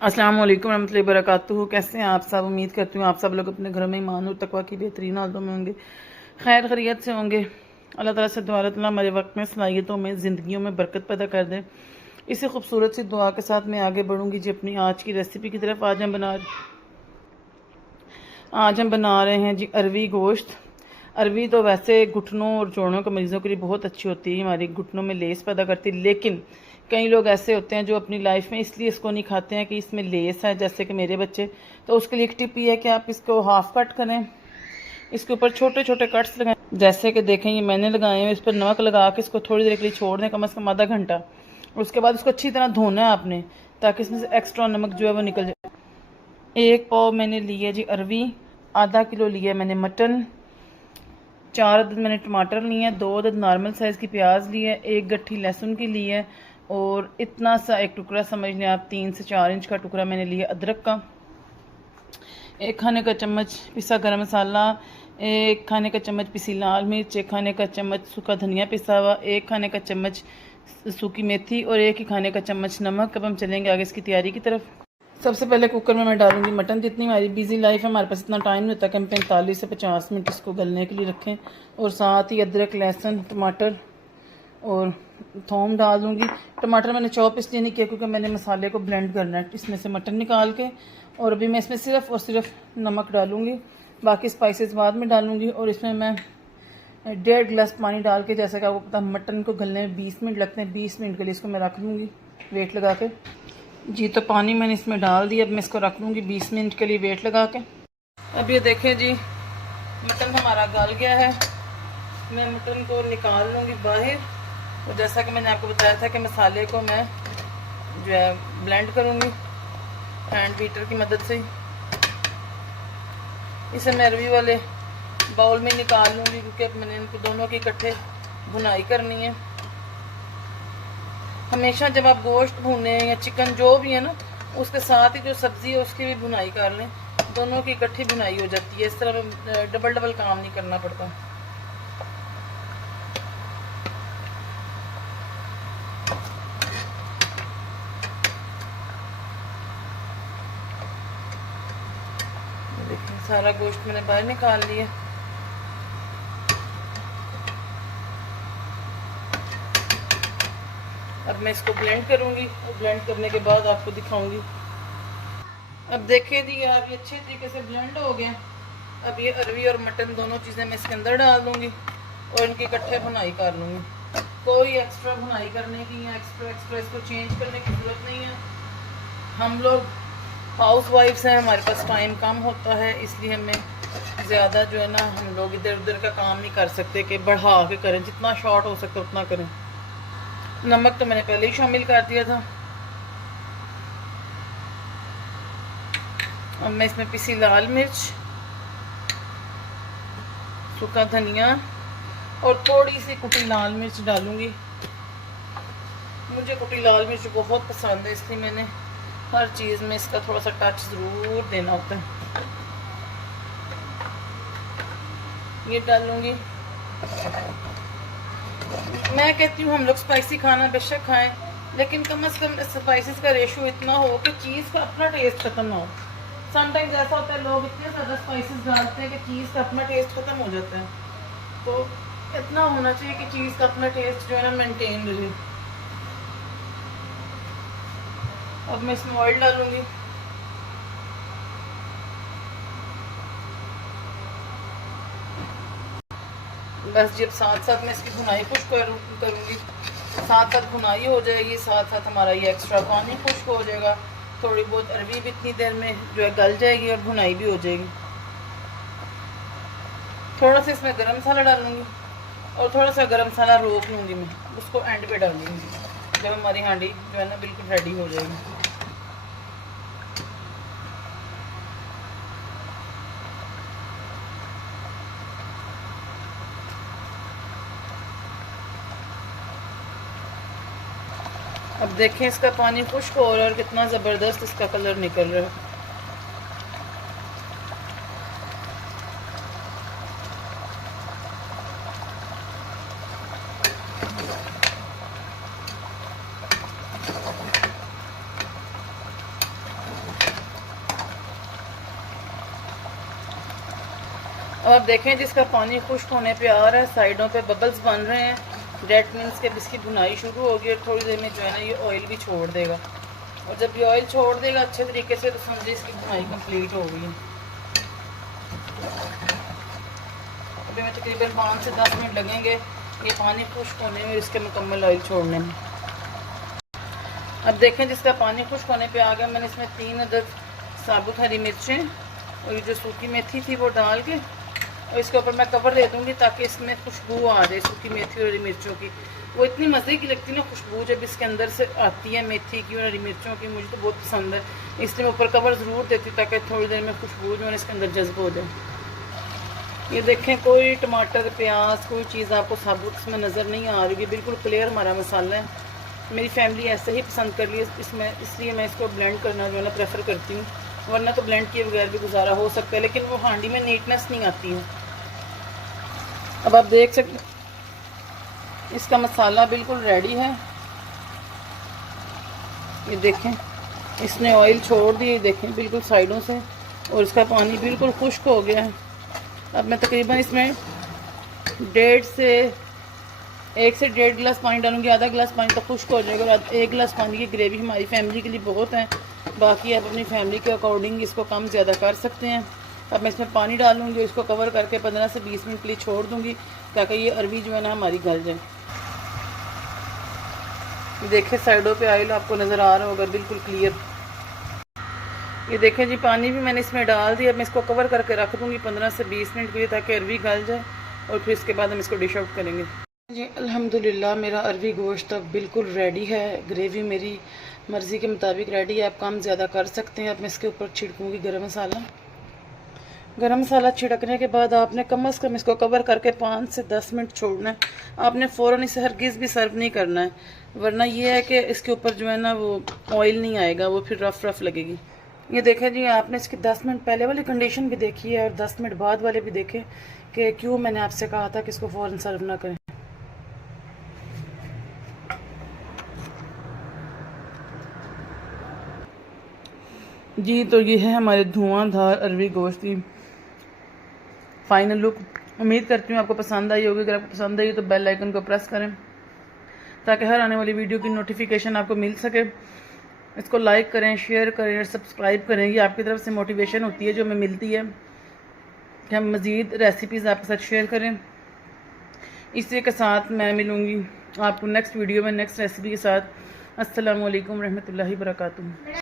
अस्सलाम वालेकुम रहमतुल्लाहि व बरकातुहू। कैसे हैं आप सब? उम्मीद करती हूँ आप सब लोग अपने घरों में ईमान और तकवा की बेहतरीन हालतों में होंगे, खैर खैरियत से होंगे। अल्लाह ताला से दुआ ताला हमारे वक्त में, सलाहियतों में, ज़िंदगियों में बरकत पैदा कर दें। इसी खूबसूरत सी दुआ के साथ मैं आगे बढ़ूँगी जी अपनी आज की रेसिपी की तरफ। आज हम बना रहे हैं जी अरवी गोश्त। अरवी तो वैसे घुटनों और जोड़ों के मरीज़ों के लिए बहुत अच्छी होती है, हमारी घुटनों में लेस पैदा करती है। लेकिन कई लोग ऐसे होते हैं जो अपनी लाइफ में इसलिए इसको नहीं खाते हैं कि इसमें लेस है, जैसे कि मेरे बच्चे। तो उसके लिए एक टिप ये है कि आप इसको हाफ कट करें, इसके ऊपर छोटे छोटे कट्स लगाएं। जैसे कि देखें ये मैंने लगाए हैं। इस पर नमक लगा के इसको थोड़ी देर के लिए छोड़ दें, कम से कम आधा घंटा। उसके बाद उसको अच्छी तरह धोना है आपने, ताकि इसमें से एक्स्ट्रा नमक जो है वो निकल जाए। एक पाव मैंने लिया जी अरवी, आधा किलो लिया मैंने मटन, 4 अदद मैंने टमाटर लिए हैं, 2 अदद नॉर्मल साइज़ की प्याज ली है, एक गट्ठी लहसुन की ली है, और इतना सा एक टुकड़ा समझ लें आप 3 से 4 इंच का टुकड़ा मैंने लिया अदरक का। 1 खाने का चम्मच पिसा गरम मसाला, 1 खाने का चम्मच पिसी लाल मिर्च, 1 खाने का चम्मच सूखा धनिया पिसा हुआ, 1 खाने का चम्मच सूखी मेथी और 1 ही खाने का चम्मच नमक। अब हम चलेंगे आगे इसकी तैयारी की तरफ। सबसे पहले कुकर में मैं डालूंगी मटन। जितनी हमारी बिजी लाइफ है, हमारे पास इतना टाइम नहीं होता कि हम 45 से 50 मिनट इसको गलने के लिए रखें। और साथ ही अदरक, लहसुन, टमाटर और थोम डाल दूँगी। टमाटर मैंने चॉप इसलिए नहीं किया क्योंकि मैंने मसाले को ब्लेंड करना है इसमें से मटन निकाल के। और अभी मैं इसमें सिर्फ़ और सिर्फ नमक डालूँगी, बाकी स्पाइसेस बाद में डालूँगी। और इसमें मैं 1.5 गिलास पानी डाल के, जैसा कि आपको पता मटन को गलने में 20 मिनट लगते हैं, 20 मिनट के लिए इसको मैं रख दूँगी वेट लगा के जी। तो पानी मैंने इसमें डाल दिया। अब मैं इसको रख दूँगी 20 मिनट के लिए वेट लगा के। अब ये देखें जी मटन हमारा गल गया है। मैं मटन को निकाल लूँगी बाहर। और जैसा कि मैंने आपको बताया था कि मसाले को मैं जो है ब्लेंड करूँगी हैंड बीटर की मदद से। इसे मैं अरवी वाले बाउल में निकाल लूँगी क्योंकि अब मैंने इनको दोनों की इकट्ठे भुनाई करनी है। हमेशा जब आप गोश्त भूनें या चिकन जो भी है ना, उसके साथ ही जो सब्ज़ी है उसकी भी भुनाई कर लें, दोनों की इकट्ठी भुनाई हो जाती है। इस तरह में डबल डबल काम नहीं करना पड़ता। देखिए सारा गोश्त मैंने बाहर निकाल लिया। अब मैं इसको ब्लेंड करूँगी और ब्लेंड करने के बाद आपको दिखाऊंगी। अब देखें जी यार ये अच्छे तरीके से ब्लेंड हो गए। अब ये अरवी और मटन दोनों चीज़ें मैं इसके अंदर डाल दूँगी और इनकी इकट्ठे भुनाई कर लूँगी। कोई एक्स्ट्रा भुनाई करने की या एक्स्ट्रा इसको चेंज करने की ज़रूरत नहीं है। हम लोग हाउस वाइफ्स हैं, हमारे पास टाइम कम होता है, इसलिए हमें ज़्यादा जो है ना हम लोग इधर उधर का काम नहीं कर सकते कि बढ़ा के करें। जितना शॉर्ट हो सकता उतना करें। नमक तो मैंने पहले ही शामिल कर दिया था। अब मैं इसमें पिसी लाल मिर्च, सूखा धनिया और थोड़ी सी कुटी लाल मिर्च डालूंगी। मुझे कुटी लाल मिर्च बहुत पसंद है, इसलिए मैंने हर चीज़ में इसका थोड़ा सा टच ज़रूर देना होता है। ये डालूंगी। मैं कहती हूँ हम लोग स्पाइसी खाना बेशक खाएं, लेकिन कम से कम स्पाइसेस का रेशो इतना हो कि चीज़ का अपना टेस्ट ख़त्म ना हो। समटाइम्स ऐसा होता है लोग इतने ज़्यादा स्पाइसेस डालते हैं कि चीज़ का अपना टेस्ट ख़त्म हो जाता है। तो इतना होना चाहिए कि चीज़ का अपना टेस्ट जो है ना मेंटेन रहे। अब मैं इसमें ऑयल डालूंगी। बस जब साथ साथ मैं इसकी भुनाई खुश्क करूँगी, साथ साथ भुनाई हो जाएगी, साथ साथ हमारा ये एक्स्ट्रा पानी खुश्क हो जाएगा। थोड़ी बहुत अरवी भी इतनी देर में जो है गल जाएगी और भुनाई भी हो जाएगी। थोड़ा सा इसमें गरम मसाला डालूंगी और थोड़ा सा गरम मसाला रोक लूँगी, मैं उसको एंड पे डालूँगी जब हमारी हांडी जो है ना बिल्कुल रेडी हो जाएगी। अब देखें इसका पानी खुश्क हो रहा है और कितना ज़बरदस्त इसका कलर निकल रहा है। अब आप देखें जिसका पानी खुश्क होने पे आ रहा है, साइडों पे बबल्स बन रहे हैं, डेट मीन्स के इसकी भुनाई शुरू होगी और थोड़ी देर में जो है ना ये ऑयल भी छोड़ देगा। और जब ये ऑयल छोड़ देगा अच्छे तरीके से तो समझिए इसकी भुनाई कंप्लीट हो गई है। अभी मैं तकरीबन 5 से 10 मिनट लगेंगे ये पानी खुश्क होने में, इसके मुकम्मल ऑयल छोड़ने में। अब देखें जिसका पानी खुश्क होने पे आ गया, मैंने इसमें 3 अदद साबुत हरी मिर्चें और ये जो सूखी मेथी थी वो डाल के और इसके ऊपर मैं कवर दे दूँगी ताकि इसमें खुशबू आ जाए सूखी मेथी और हरी मिर्चों की। वो इतनी मज़े की लगती है ना खुशबू जब इसके अंदर से आती है मेथी की और हरी मिर्चों की, मुझे तो बहुत पसंद है, इसलिए मैं ऊपर कवर ज़रूर देती हूँ ताकि थोड़ी देर में खुशबू जो है इसके अंदर जज्ब हो जाए। ये देखें कोई टमाटर प्याज कोई चीज़ आपको साबुत इसमें नज़र नहीं आ रही, बिल्कुल क्लियर हमारा मसाला है। मेरी फैमिली ऐसे ही पसंद कर ली इसमें, इसलिए मैं इसको ब्लेंड करना जो है ना प्रेफर करती हूँ, वरना तो ब्लेंड किए बगैर भी गुजारा हो सकता है, लेकिन वो हांडी में नीटनेस नहीं आती है। अब आप देख सकते इसका मसाला बिल्कुल रेडी है। ये देखें इसने ऑयल छोड़ दिए, देखें बिल्कुल साइडों से, और इसका पानी बिल्कुल खुश्क हो गया है। अब मैं तकरीबन इसमें 1 से 1.5 गिलास पानी डालूंगी, आधा गिलास पानी तो खुश्क हो जाएगा और 1 गिलास पानी की ग्रेवी हमारी फैमिली के लिए बहुत है, बाकी आप अपनी फैमिली के अकॉर्डिंग इसको कम ज़्यादा कर सकते हैं। अब मैं इसमें पानी डालूंगी, इसको कवर करके 15 से 20 मिनट के लिए छोड़ दूंगी ताकि ये अरवी जो है ना हमारी गल जाए। देखिए साइडों पे ऑयल आपको नज़र आ रहा होगा बिल्कुल क्लियर। ये देखें जी पानी भी मैंने इसमें डाल दिया। अब मैं इसको कवर करके रख दूंगी 15 से 20 मिनट के लिए ताकि अरवी गल जाए और फिर इसके बाद हम इसको डिश आउट करेंगे। जी अल्हम्दुलिल्लाह मेरा अरवी गोश्त अब बिल्कुल रेडी है, ग्रेवी मेरी मर्ज़ी के मुताबिक रेडी है, आप कम ज़्यादा कर सकते हैं। अब मैं इसके ऊपर छिड़कूँगी गरम मसाला। गरम मसाला छिड़कने के बाद आपने कम से कम इसको कवर करके 5 से 10 मिनट छोड़ना है। आपने फ़ौरन इसे हरगिज़ भी सर्व नहीं करना है, वरना ये है कि इसके ऊपर जो है ना वो ऑयल नहीं आएगा, वो फिर रफ़ लगेगी। ये देखें जी आपने इसकी 10 मिनट पहले वाली कंडीशन भी देखी है और 10 मिनट बाद वाले भी देखें कि क्यों मैंने आपसे कहा था कि इसको फ़ौरन सर्व ना करें। जी तो ये है हमारे धुआंधार अरवी गोश्त की फाइनल लुक। उम्मीद करती हूँ आपको पसंद आई होगी। अगर आपको पसंद आई तो बेल आइकन को प्रेस करें ताकि हर आने वाली वीडियो की नोटिफिकेशन आपको मिल सके। इसको लाइक करें, शेयर करें और सब्सक्राइब करें, ये आपकी तरफ से मोटिवेशन होती है जो हमें मिलती है कि हम मज़ीद रेसिपीज़ आपके साथ शेयर करें। इसी के साथ मैं मिलूँगी आपको नेक्स्ट वीडियो में नेक्स्ट रेसिपी के साथ। अस्सलामु अलैकुम रहमतुल्लाहि व बरकातुहू।